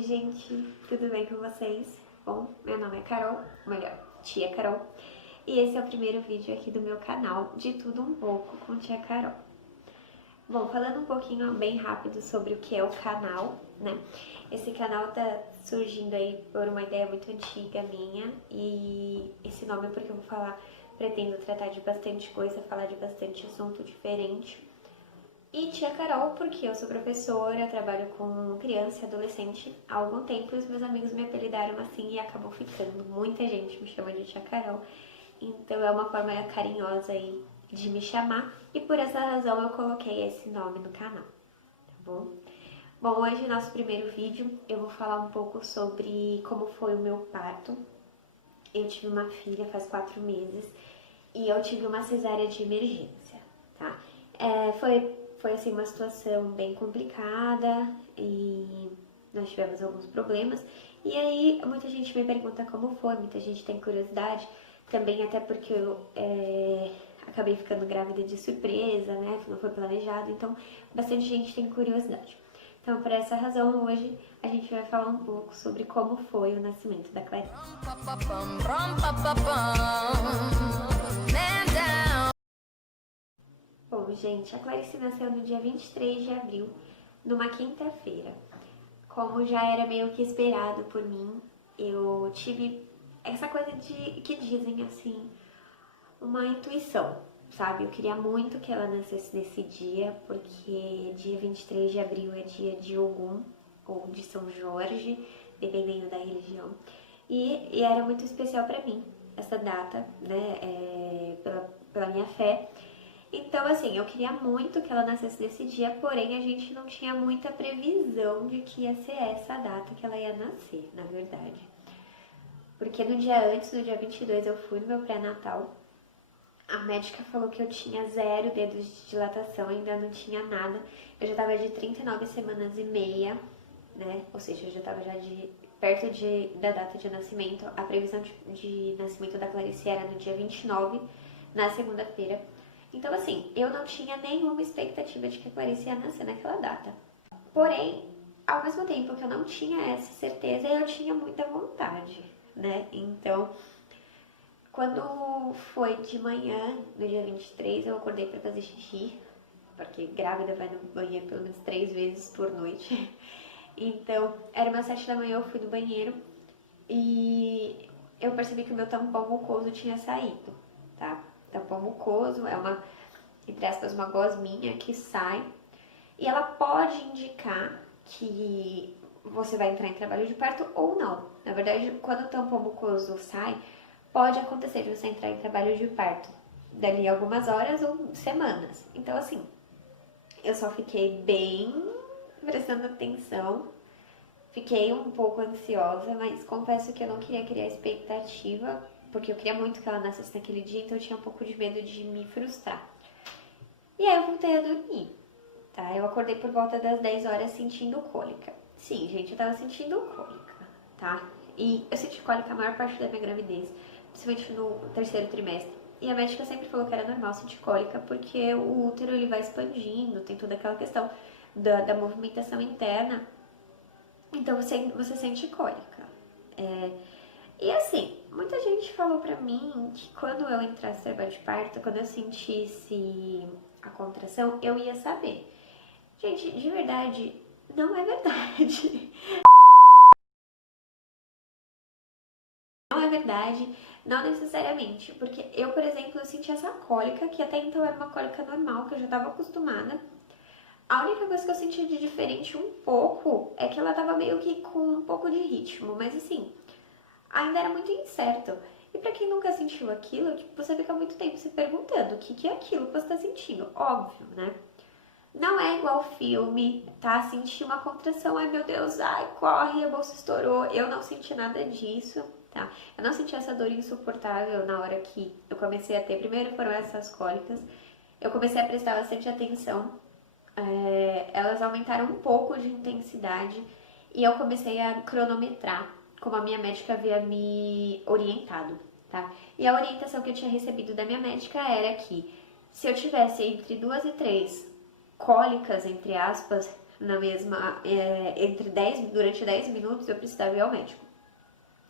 Oi, gente, tudo bem com vocês? Bom, meu nome é Carol, ou melhor, Tia Carol, e esse é o primeiro vídeo aqui do meu canal de tudo um pouco com Tia Carol. Bom, falando um pouquinho bem rápido sobre o que é o canal, né? Esse canal tá surgindo aí por uma ideia muito antiga minha, e esse nome é porque eu vou falar, pretendo tratar de bastante coisa, falar de bastante assunto diferente. E Tia Carol, porque eu sou professora, trabalho com criança e adolescente há algum tempo e os meus amigos me apelidaram assim e acabou ficando. Muita gente me chama de Tia Carol, então é uma forma carinhosa aí de me chamar e por essa razão eu coloquei esse nome no canal, tá bom? Bom, hoje, nosso primeiro vídeo, eu vou falar um pouco sobre como foi o meu parto. Eu tive uma filha faz 4 meses e eu tive uma cesárea de emergência, tá? Foi assim uma situação bem complicada e nós tivemos alguns problemas. E aí muita gente me pergunta como foi, muita gente tem curiosidade, também até porque eu acabei ficando grávida de surpresa, né? Não foi planejado, então bastante gente tem curiosidade. Então, por essa razão, hoje a gente vai falar um pouco sobre como foi o nascimento da Clarice. Bom, gente, a Clarice nasceu no dia 23 de abril, numa quinta-feira. Como já era meio que esperado por mim, eu tive essa coisa de que dizem assim, uma intuição, sabe? Eu queria muito que ela nascesse nesse dia, porque dia 23 de abril é dia de Ogum, ou de São Jorge, dependendo da religião. E era muito especial para mim, essa data, né? Pela minha fé. Então, assim, eu queria muito que ela nascesse nesse dia, porém a gente não tinha muita previsão de que ia ser essa a data que ela ia nascer, na verdade. Porque no dia antes, no dia 22, eu fui no meu pré-natal. A médica falou que eu tinha 0 dedos de dilatação, ainda não tinha nada. Eu já tava de 39 semanas e meia, né? Ou seja, eu já tava já perto da data de nascimento. A previsão de nascimento da Clarice era no dia 29, na segunda-feira. Então, assim, eu não tinha nenhuma expectativa de que a Clarice ia nascer naquela data. Porém, ao mesmo tempo que eu não tinha essa certeza, eu tinha muita vontade, né? Então, quando foi de manhã, no dia 23, eu acordei pra fazer xixi, porque grávida vai no banheiro pelo menos 3 vezes por noite. Então, era umas 7 da manhã, eu fui no banheiro e eu percebi que o meu tampão mucoso tinha saído, tá? Tampão mucoso é uma, entre aspas, uma gosminha que sai e ela pode indicar que você vai entrar em trabalho de parto ou não. Na verdade, quando o tampão mucoso sai, pode acontecer de você entrar em trabalho de parto dali algumas horas ou semanas. Então, assim, eu só fiquei bem prestando atenção, fiquei um pouco ansiosa, mas confesso que eu não queria criar expectativa, porque eu queria muito que ela nascesse naquele dia, então eu tinha um pouco de medo de me frustrar. E aí eu voltei a dormir, tá? Eu acordei por volta das 10 horas sentindo cólica. Sim, gente, eu tava sentindo cólica, tá? E eu senti cólica a maior parte da minha gravidez, principalmente no terceiro trimestre. E a médica sempre falou que era normal sentir cólica, porque o útero ele vai expandindo, tem toda aquela questão da movimentação interna. Então você sente cólica. E assim, muita gente falou pra mim que quando eu entrasse no trabalho de parto, quando eu sentisse a contração, eu ia saber. Gente, de verdade, não é verdade. Não é verdade, não necessariamente. Porque eu, por exemplo, eu senti essa cólica, que até então era uma cólica normal, que eu já estava acostumada. A única coisa que eu senti de diferente um pouco é que ela tava meio que com um pouco de ritmo, mas assim, ainda era muito incerto. E pra quem nunca sentiu aquilo, tipo, você fica muito tempo se perguntando o que é aquilo que você tá sentindo. Óbvio, né? Não é igual filme, tá? Sentir uma contração, ai meu Deus, ai, corre, a bolsa estourou. Eu não senti nada disso, tá? Eu não senti essa dor insuportável na hora que eu comecei a ter. Primeiro foram essas cólicas. Eu comecei a prestar bastante atenção. Elas aumentaram um pouco de intensidade e eu comecei a cronometrar, como a minha médica havia me orientado, tá? E a orientação que eu tinha recebido da minha médica era que se eu tivesse entre 2 e 3 cólicas, entre aspas, durante 10 minutos eu precisava ir ao médico.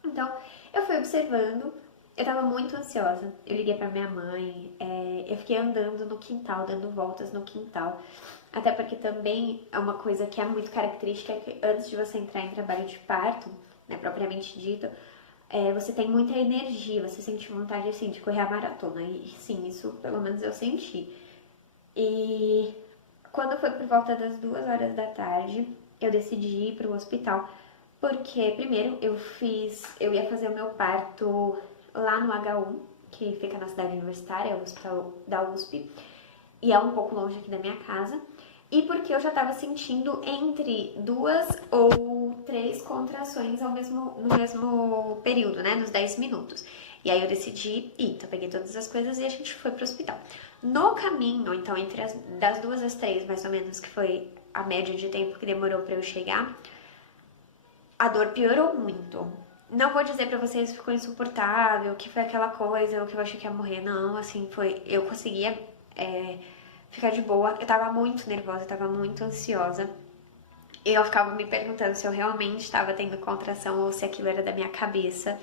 Então, eu fui observando, eu tava muito ansiosa. Eu liguei pra minha mãe, eu fiquei andando no quintal, dando voltas no quintal. Até porque também é uma coisa que é muito característica, é que antes de você entrar em trabalho de parto, né, propriamente dito, você tem muita energia, você sente vontade, assim, de correr a maratona. E sim, isso pelo menos eu senti. E quando foi por volta das 2 horas da tarde, eu decidi ir pro hospital. Porque, primeiro, eu ia fazer o meu parto lá no HU, que fica na cidade universitária, é o hospital da USP, e é um pouco longe aqui da minha casa. E porque eu já tava sentindo entre 2 ou 3 contrações no mesmo período, né, nos 10 minutos. E aí eu decidi ir, então eu peguei todas as coisas e a gente foi pro hospital. No caminho, então, das 2 às 3, mais ou menos, que foi a média de tempo que demorou pra eu chegar, a dor piorou muito. Não vou dizer pra vocês que ficou insuportável, que foi aquela coisa, que eu achei que ia morrer. Não, assim, eu conseguia ficar de boa. Eu tava muito nervosa, eu tava muito ansiosa. Eu ficava me perguntando se eu realmente estava tendo contração ou se aquilo era da minha cabeça.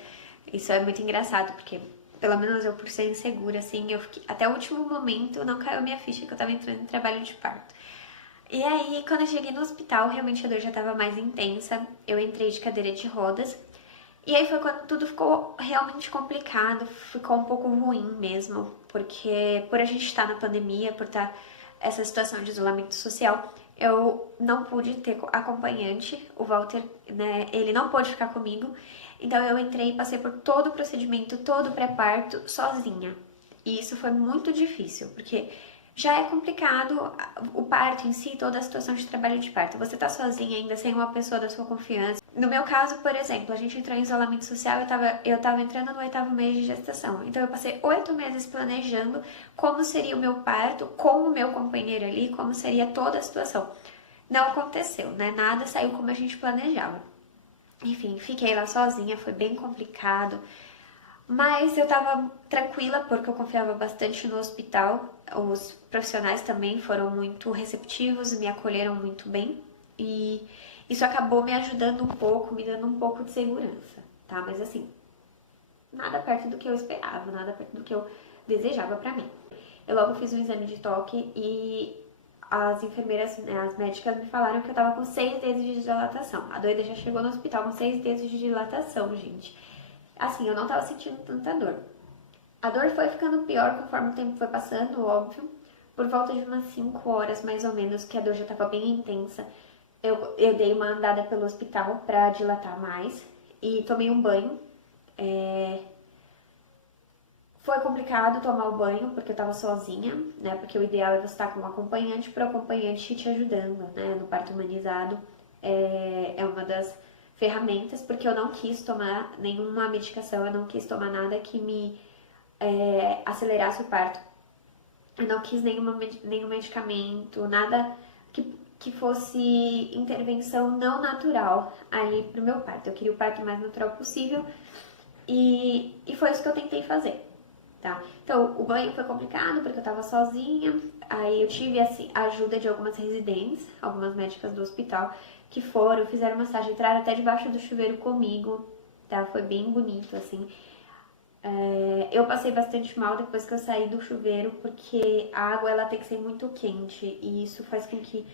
Isso é muito engraçado, porque pelo menos eu, por ser insegura, assim, até o último momento não caiu minha ficha que eu tava entrando em trabalho de parto. E aí, quando eu cheguei no hospital, realmente a dor já estava mais intensa. Eu entrei de cadeira de rodas. E aí foi quando tudo ficou realmente complicado, ficou um pouco ruim mesmo, porque por a gente estar na pandemia, por estar essa situação de isolamento social, eu não pude ter acompanhante, o Walter, né, ele não pôde ficar comigo, então eu entrei e passei por todo o procedimento, todo o pré-parto, sozinha. E isso foi muito difícil, porque já é complicado o parto em si, toda a situação de trabalho de parto. Você tá sozinha ainda, sem uma pessoa da sua confiança. No meu caso, por exemplo, a gente entrou em isolamento social, eu tava entrando no 8º mês de gestação. Então eu passei 8 meses planejando como seria o meu parto, com o meu companheiro ali, como seria toda a situação. Não aconteceu, né? Nada saiu como a gente planejava. Enfim, fiquei lá sozinha, foi bem complicado. Mas eu tava tranquila porque eu confiava bastante no hospital. Os profissionais também foram muito receptivos e me acolheram muito bem. E isso acabou me ajudando um pouco, me dando um pouco de segurança, tá? Mas assim, nada perto do que eu esperava, nada perto do que eu desejava pra mim. Eu logo fiz um exame de toque e as enfermeiras, né, as médicas me falaram que eu tava com 6 dedos de dilatação. A doida já chegou no hospital com 6 dedos de dilatação, gente. Assim, eu não tava sentindo tanta dor. A dor foi ficando pior conforme o tempo foi passando, óbvio. Por volta de umas 5 horas, mais ou menos, que a dor já tava bem intensa, eu dei uma andada pelo hospital pra dilatar mais e tomei um banho. Foi complicado tomar o banho, porque eu tava sozinha, né? Porque o ideal é você estar com um acompanhante, para o acompanhante te ajudando, né? No parto humanizado é uma das ferramentas, porque eu não quis tomar nenhuma medicação, eu não quis tomar nada que me acelerasse o parto. Eu não quis nenhum medicamento, nada que fosse intervenção não natural ali pro meu parto. Eu queria o parto mais natural possível e foi isso que eu tentei fazer. Tá? Então, o banho foi complicado porque eu tava sozinha, aí eu tive assim, a ajuda de algumas residentes, algumas médicas do hospital, que fizeram massagem, entraram até debaixo do chuveiro comigo, tá? Foi bem bonito, assim. Eu passei bastante mal depois que eu saí do chuveiro, porque a água ela tem que ser muito quente, e isso faz com que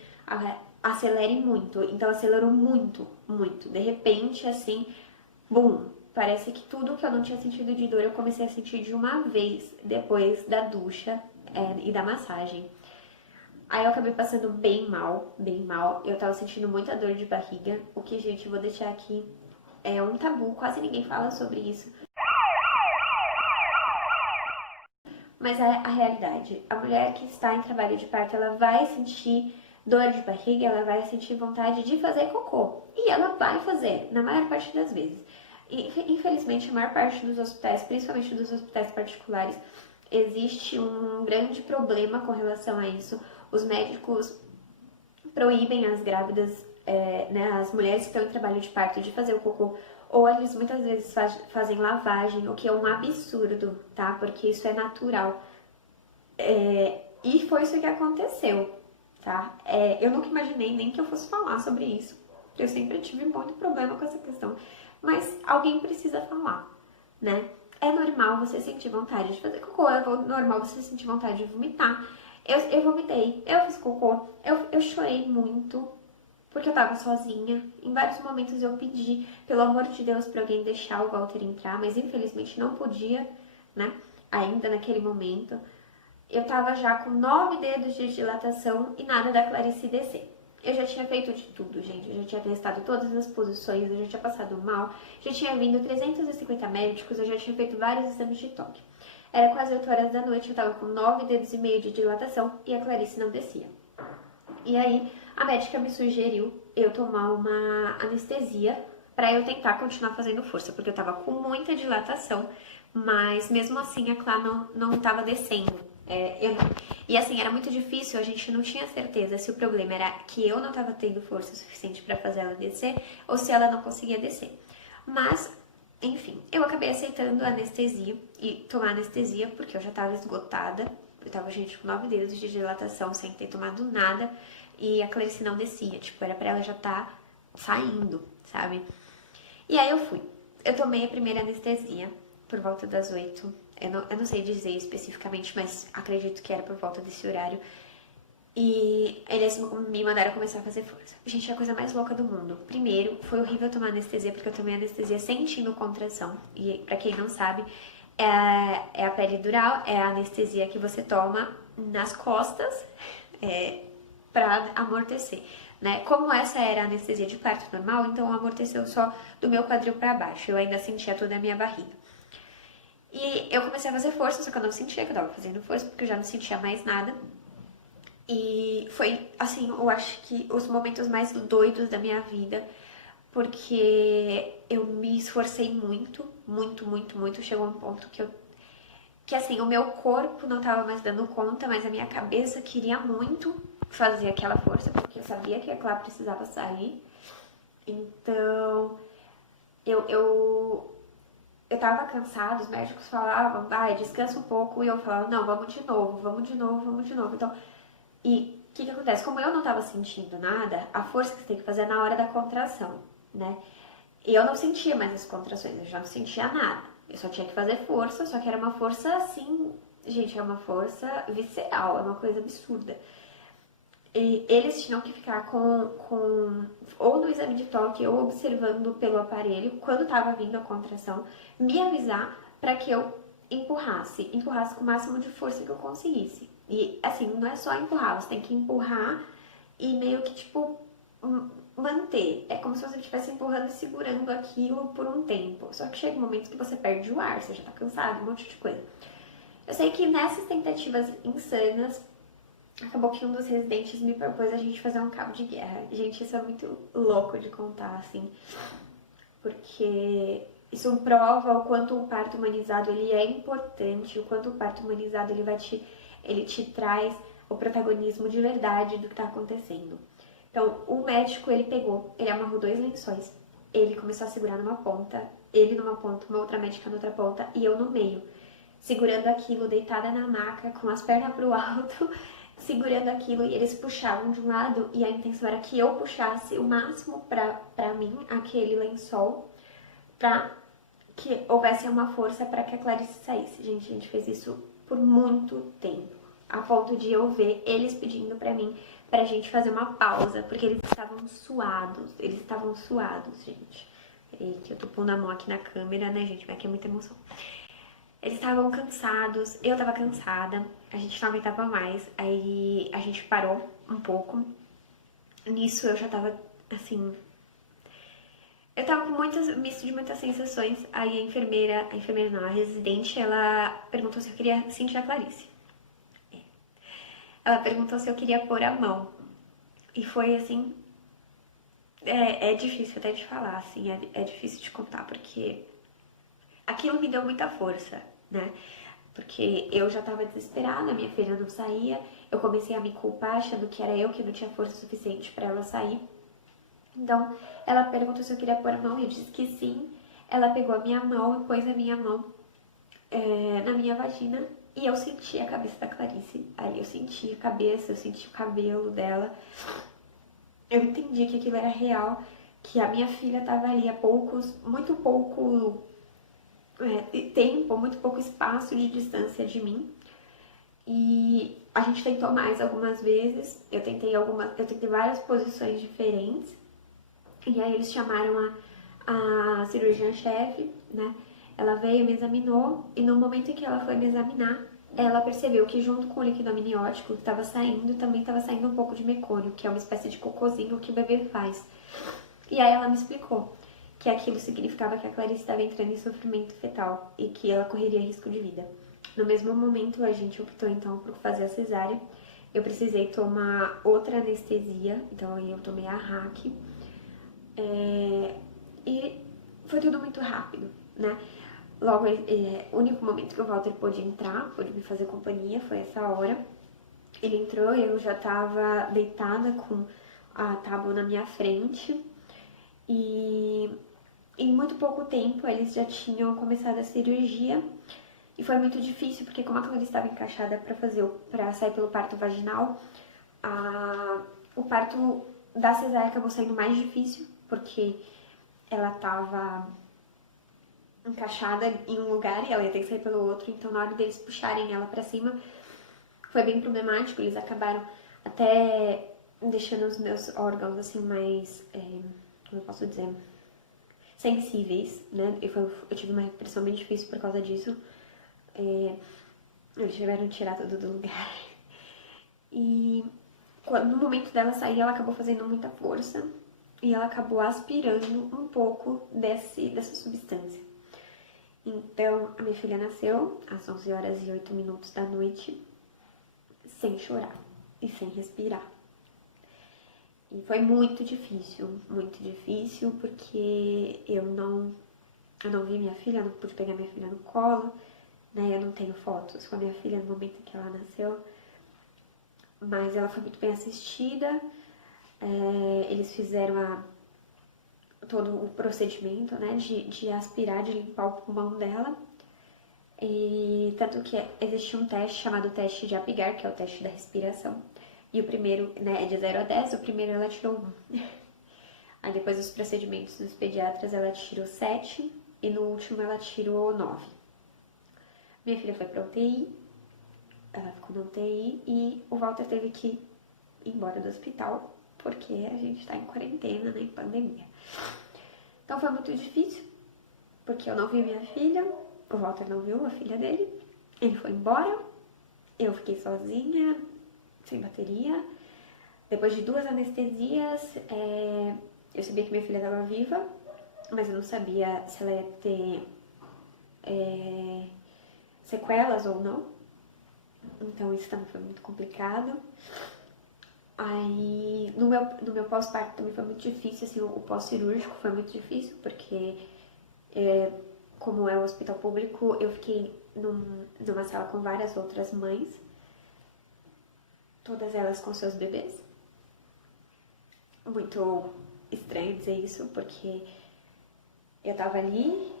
acelere muito, então acelerou muito, muito. De repente, assim, bum! Parece que tudo que eu não tinha sentido de dor eu comecei a sentir de uma vez depois da ducha e da massagem. Aí eu acabei passando bem mal, bem mal. Eu tava sentindo muita dor de barriga, o que, gente, eu vou deixar aqui, é um tabu, quase ninguém fala sobre isso. Mas é a realidade. A mulher que está em trabalho de parto, ela vai sentir dor de barriga, ela vai sentir vontade de fazer cocô. E ela vai fazer, na maior parte das vezes. E, infelizmente, a maior parte dos hospitais, principalmente dos hospitais particulares, existe um grande problema com relação a isso. Os médicos proíbem as grávidas, né, as mulheres que estão em trabalho de parto de fazer o cocô, ou eles muitas vezes fazem lavagem, o que é um absurdo, tá? Porque isso é natural. E foi isso que aconteceu, tá? Eu nunca imaginei nem que eu fosse falar sobre isso. Eu sempre tive muito problema com essa questão. Mas alguém precisa falar, né? É normal você sentir vontade de fazer cocô, é normal você sentir vontade de vomitar. Eu vomitei, eu fiz cocô, eu chorei muito, porque eu tava sozinha. Em vários momentos eu pedi, pelo amor de Deus, pra alguém deixar o Walter entrar, mas infelizmente não podia, né? Ainda naquele momento. Eu tava já com 9 dedos de dilatação e nada da Clarice descer. Eu já tinha feito de tudo, gente. Eu já tinha testado todas as posições, eu já tinha passado mal, já tinha vindo 350 médicos, eu já tinha feito vários exames de toque. Era quase 8 horas da noite, eu tava com 9 dedos e meio de dilatação e a Clarice não descia. E aí, a médica me sugeriu eu tomar uma anestesia para eu tentar continuar fazendo força, porque eu tava com muita dilatação, mas mesmo assim a Clá não tava descendo. E assim, era muito difícil, a gente não tinha certeza se o problema era que eu não tava tendo força suficiente para fazer ela descer ou se ela não conseguia descer. Mas, enfim, eu acabei aceitando a anestesia e tomar anestesia porque eu já tava esgotada. Eu tava, gente, com 9 dedos de dilatação sem ter tomado nada e a Clarice não descia. Tipo, era pra ela já tá saindo, sabe? E aí eu fui. Eu tomei a primeira anestesia por volta das 8. Eu não sei dizer especificamente, mas acredito que era por volta desse horário. E eles me mandaram começar a fazer força. Gente, é a coisa mais louca do mundo. Primeiro, foi horrível tomar anestesia, porque eu tomei anestesia sentindo contração. E pra quem não sabe, é a peridural, é a anestesia que você toma nas costas pra amortecer, né? Como essa era a anestesia de parto normal, então amorteceu só do meu quadril pra baixo. Eu ainda sentia toda a minha barriga. E eu comecei a fazer força, só que eu não sentia que eu tava fazendo força, porque eu já não sentia mais nada. E foi, assim, eu acho que os momentos mais doidos da minha vida, porque eu me esforcei muito, muito, muito, muito. Chegou um ponto que assim, o meu corpo não tava mais dando conta, mas a minha cabeça queria muito fazer aquela força, porque eu sabia que a Clá precisava sair. Então, eu tava cansada, os médicos falavam, vai, descansa um pouco, e eu falava, não, vamos de novo, vamos de novo, vamos de novo. Então, e o que acontece? Como eu não tava sentindo nada, a força que você tem que fazer é na hora da contração, né? E eu não sentia mais as contrações, eu já não sentia nada. Eu só tinha que fazer força, só que era uma força assim, gente, é uma força visceral, é uma coisa absurda. E eles tinham que ficar ou no exame de toque ou observando pelo aparelho quando estava vindo a contração, me avisar para que eu empurrasse com o máximo de força que eu conseguisse. E assim, não é só empurrar, você tem que empurrar e meio que tipo manter. É como se você estivesse empurrando e segurando aquilo por um tempo. Só que chega um momento que você perde o ar, você já tá cansado, um monte de coisa. Eu sei que nessas tentativas insanas, acabou que um dos residentes me propôs a gente fazer um cabo de guerra. Gente, isso é muito louco de contar, assim, porque isso prova o quanto o parto humanizado ele é importante, o quanto o parto humanizado ele te traz o protagonismo de verdade do que está acontecendo. Então, o médico, ele amarrou 2 lençóis, ele começou a segurar numa ponta, ele numa ponta, uma outra médica na outra ponta e eu no meio, segurando aquilo, deitada na maca, com as pernas pro alto, segurando aquilo, e eles puxavam de um lado e a intenção era que eu puxasse o máximo pra mim aquele lençol, pra que houvesse uma força para que a Clarice saísse. Gente, a gente fez isso por muito tempo, a ponto de eu ver eles pedindo pra mim pra gente fazer uma pausa, porque eles estavam suados, gente. Eita, eu tô pondo a mão aqui na câmera, né, gente, mas aqui é muita emoção. Eles estavam cansados, eu tava cansada, a gente não aguentava mais, aí a gente parou um pouco. Nisso eu já tava, assim... Eu tava com misto de muitas sensações, aí a enfermeira não, a residente, ela perguntou se eu queria sentir a Clarice. Ela perguntou se eu queria pôr a mão. E foi assim... É difícil até de falar, assim, é difícil de contar, porque... Aquilo me deu muita força, né? Porque eu já tava desesperada, minha filha não saía, eu comecei a me culpar, achando que era eu que não tinha força suficiente pra ela sair. Então, ela perguntou se eu queria pôr a mão, e eu disse que sim. Ela pegou a minha mão e pôs a minha mão na minha vagina, E eu senti a cabeça da Clarice ali, eu senti a cabeça, eu senti o cabelo dela. Eu entendi que aquilo era real, que a minha filha estava ali a muito pouco tempo, muito pouco espaço de distância de mim. E a gente tentou mais algumas vezes, eu tentei várias posições diferentes. E aí eles chamaram a cirurgiã-chefe, né? Ela veio, me examinou e no momento em que ela foi me examinar, ela percebeu que junto com o líquido amniótico que estava saindo, também estava saindo um pouco de mecônio, que é uma espécie de cocôzinho que o bebê faz. E aí ela me explicou que aquilo significava que a Clarice estava entrando em sofrimento fetal e que ela correria risco de vida. No mesmo momento, a gente optou então por fazer a cesárea. Eu precisei tomar outra anestesia, então aí eu tomei a RAC. E foi tudo muito rápido, né? Logo, o único momento que o Walter pôde entrar, pôde me fazer companhia, foi essa hora. Ele entrou e eu já tava deitada com a tábua na minha frente. E em muito pouco tempo eles já tinham começado a cirurgia. E foi muito difícil, porque como a Clarice estava encaixada para sair pelo parto vaginal, o parto da cesárea acabou saindo mais difícil, porque ela estava encaixada em um lugar e ela ia ter que sair pelo outro, então na hora deles puxarem ela para cima foi bem problemático. Eles acabaram até deixando os meus órgãos assim mais, como eu posso dizer, sensíveis, né? Eu tive uma repressão bem difícil por causa disso. Eles tiveram que tirar tudo do lugar. E no momento dela sair, ela acabou fazendo muita força e ela acabou aspirando um pouco dessa substância. Então, a minha filha nasceu às 11 horas e 8 minutos da noite, sem chorar e sem respirar. E foi muito difícil, porque eu não vi minha filha, eu não pude pegar minha filha no colo, né? Eu não tenho fotos com a minha filha no momento em que ela nasceu, mas ela foi muito bem assistida. Eles fizeram todo o procedimento, né, de aspirar, de limpar o pulmão dela. E tanto que existe um teste chamado teste de Apgar, que é o teste da respiração. E o primeiro, né, é de 0 a 10, o primeiro ela tirou 1. Aí depois dos procedimentos dos pediatras ela tirou 7 e no último ela tirou 9. Minha filha foi pra UTI, ela ficou na UTI e o Walter teve que ir embora do hospital porque a gente tá em quarentena, né, em pandemia. Então foi muito difícil, porque eu não vi minha filha, o Walter não viu a filha dele, ele foi embora, eu fiquei sozinha, sem bateria. Depois de 2 anestesias, eu sabia que minha filha estava viva, mas eu não sabia se ela ia ter sequelas ou não. Então isso também foi muito complicado. Aí no meu pós-parto também foi muito difícil, assim, o pós-cirúrgico foi muito difícil, porque como é um hospital público, eu fiquei numa sala com várias outras mães, todas elas com seus bebês. Muito estranho dizer isso, porque eu tava ali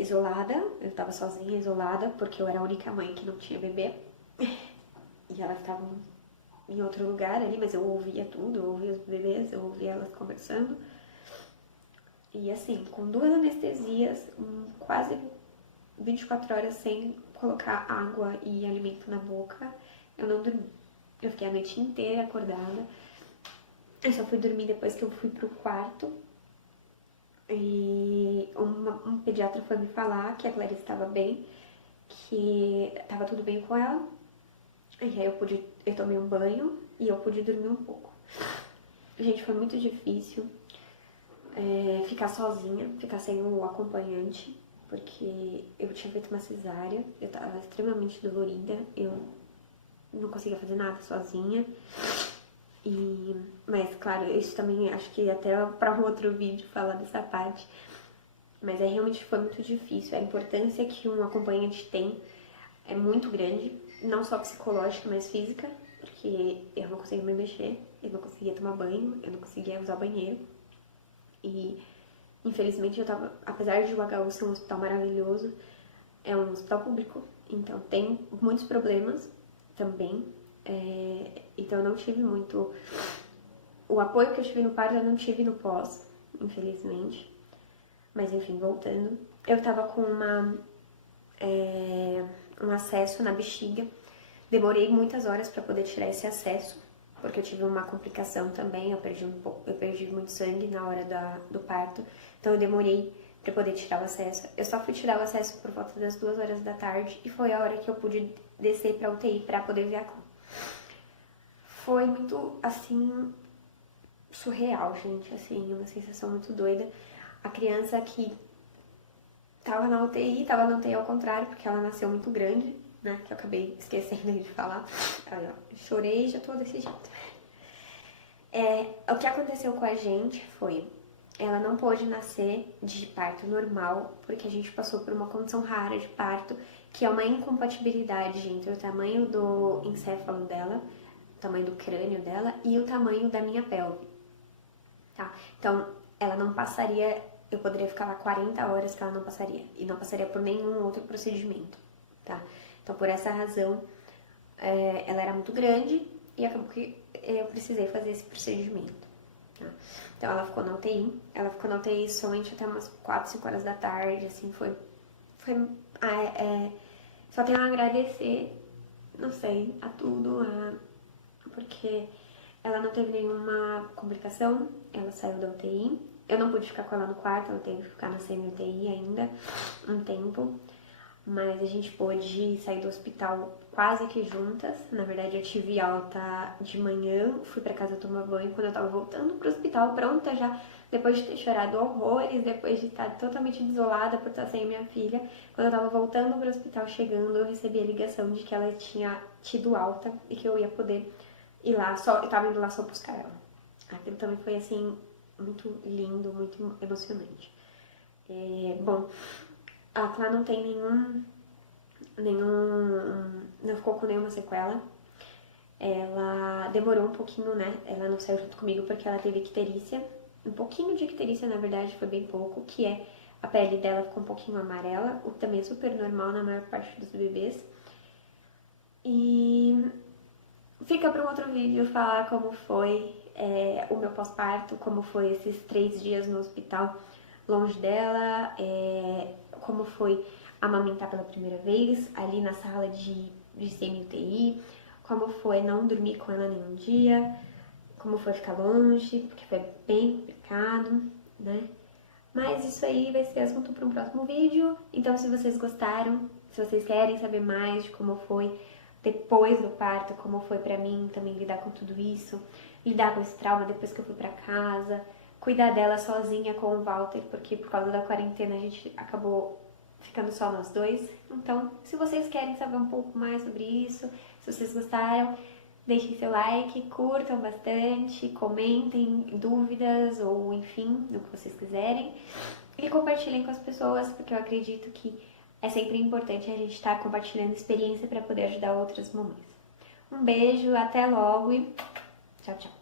isolada, eu tava sozinha, isolada, porque eu era a única mãe que não tinha bebê. E elas estavam em outro lugar ali, mas eu ouvia tudo, eu ouvia os bebês, eu ouvia elas conversando. E assim, com 2 anestesias, quase 24 horas sem colocar água e alimento na boca, eu não dormi. Eu fiquei a noite inteira acordada. Eu só fui dormir depois que eu fui pro quarto. E um pediatra foi me falar que a Clarice estava bem, que estava tudo bem com ela. E aí eu tomei um banho e eu pude dormir um pouco. Gente, foi muito difícil ficar sozinha, ficar sem o acompanhante, porque eu tinha feito uma cesárea, eu tava extremamente dolorida, eu não conseguia fazer nada sozinha. Mas claro, isso também acho que até para um outro vídeo falar dessa parte. Mas realmente foi muito difícil. A importância que um acompanhante tem é muito grande, não só psicológica, mas física, porque eu não conseguia me mexer, eu não conseguia tomar banho, eu não conseguia usar o banheiro. E infelizmente eu tava, apesar de o HU ser um hospital maravilhoso, é um hospital público, então tem muitos problemas também. Então eu não tive muito... O apoio que eu tive no parto eu não tive no pós, infelizmente. Mas enfim, voltando. Eu tava com um acesso na bexiga. Demorei muitas horas para poder tirar esse acesso, porque eu tive uma complicação também, eu perdi muito sangue na hora do parto, então eu demorei para poder tirar o acesso. Eu só fui tirar o acesso por volta das 2 horas da tarde e foi a hora que eu pude descer para UTI para poder ver a Clã. Foi muito, assim, surreal, gente, assim, uma sensação muito doida. A criança que tava na UTI ao contrário, porque ela nasceu muito grande, né, que eu acabei esquecendo de falar. Aí, ó, chorei e já tô desse jeito. O que aconteceu com a gente foi, ela não pôde nascer de parto normal, porque a gente passou por uma condição rara de parto, que é uma incompatibilidade entre o tamanho do encéfalo dela, o tamanho do crânio dela e o tamanho da minha pelve, tá? Então, ela não passaria, eu poderia ficar lá 40 horas que ela não passaria, e não passaria por nenhum outro procedimento, tá? Então, por essa razão, ela era muito grande e acabou que eu precisei fazer esse procedimento. Tá? Então, ela ficou na UTI. Ela ficou na UTI somente até umas 4, 5 horas da tarde, assim, só tenho a agradecer, não sei, a tudo, porque ela não teve nenhuma complicação, ela saiu da UTI. Eu não pude ficar com ela no quarto, ela teve que ficar na semi-UTI ainda um tempo. Mas a gente pôde sair do hospital quase que juntas. Na verdade, eu tive alta de manhã, fui pra casa tomar banho. Quando eu tava voltando pro hospital, pronta já, depois de ter chorado horrores, depois de estar totalmente desolada por estar sem minha filha, quando eu tava voltando pro hospital, chegando, eu recebi a ligação de que ela tinha tido alta e que eu ia poder ir lá, eu tava indo lá só buscar ela. Aquilo também foi, assim, muito lindo, muito emocionante. Bom, a Clá não tem não ficou com nenhuma sequela. Ela demorou um pouquinho, né? Ela não saiu junto comigo porque ela teve icterícia. Um pouquinho de icterícia, na verdade, foi bem pouco, que é a pele dela ficou um pouquinho amarela, o que também é super normal na maior parte dos bebês. E fica para um outro vídeo falar como foi o meu pós-parto, como foi esses 3 dias no hospital longe dela, como foi amamentar pela primeira vez, ali na sala de semi-UTI, como foi não dormir com ela nenhum dia, como foi ficar longe, porque foi bem complicado, né? Mas isso aí vai ser assunto para um próximo vídeo. Então, se vocês gostaram, se vocês querem saber mais de como foi depois do parto, como foi pra mim também lidar com tudo isso, lidar com esse trauma depois que eu fui pra casa, cuidar dela sozinha com o Walter, porque por causa da quarentena a gente acabou ficando só nós dois. Então, se vocês querem saber um pouco mais sobre isso, se vocês gostaram, deixem seu like, curtam bastante, comentem dúvidas ou enfim, no que vocês quiserem. E compartilhem com as pessoas, porque eu acredito que é sempre importante a gente estar compartilhando experiência para poder ajudar outras mamães. Um beijo, até logo e tchau, tchau!